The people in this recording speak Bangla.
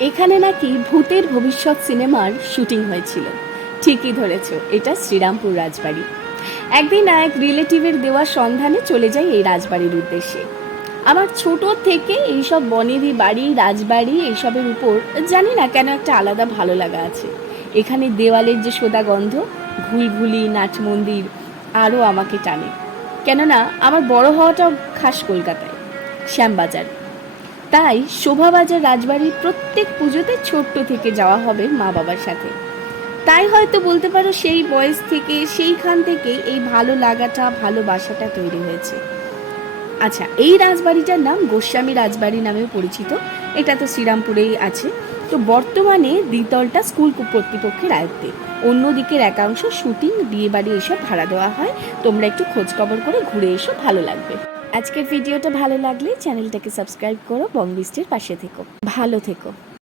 এখানে নাকি ভূতের ভবিষ্যৎ সিনেমার শুটিং হয়েছিল। ঠিকই ধরেছ, এটা শ্রীরামপুর রাজবাড়ি। একদিন এক রিলেটিভের দেওয়া সন্ধানে চলে যাই এই রাজবাড়ির উদ্দেশ্যে। আমার ছোট থেকে এইসব বনেদি বাড়ি, রাজবাড়ি এইসবের উপর জানি না কেন একটা আলাদা ভালো লাগা আছে। এখানে দেওয়ালের যে সোদা গন্ধ, ঘুলঘুলি, নাট মন্দির আরও আমাকে টানে। কেননা আমার বড় হওয়াটাও খাস কলকাতায়, শ্যামবাজার। তাই শোভাবাজার রাজবাড়ির প্রত্যেক পুজোতে ছোট্ট থেকে যাওয়া হবে মা বাবার সাথে। তাই হয়তো বলতে পারো সেই বয়স থেকে, সেইখান থেকে এই ভালো লাগাটা, ভালোবাসাটা তৈরি হয়েছে। আচ্ছা, এই রাজবাড়িটার নাম গোস্বামী রাজবাড়ি নামেও পরিচিত। এটা তো শ্রীরামপুরেই আছে। তো বর্তমানে দ্বিতলটা স্কুল কর্তৃপক্ষের আয়ত্তে, অন্যদিকের একাংশ শুটিং, বিয়েবাড়ি এসব ভাড়া দেওয়া হয়। তোমরা একটু খোঁজখবর করে ঘুরে এসো, ভালো লাগবে। আজকের ভিডিওটা ভালো লাগলে চ্যানেলটাকে সাবস্ক্রাইব করো, বংলিস্টের পাশে থেকো, ভালো থেকো।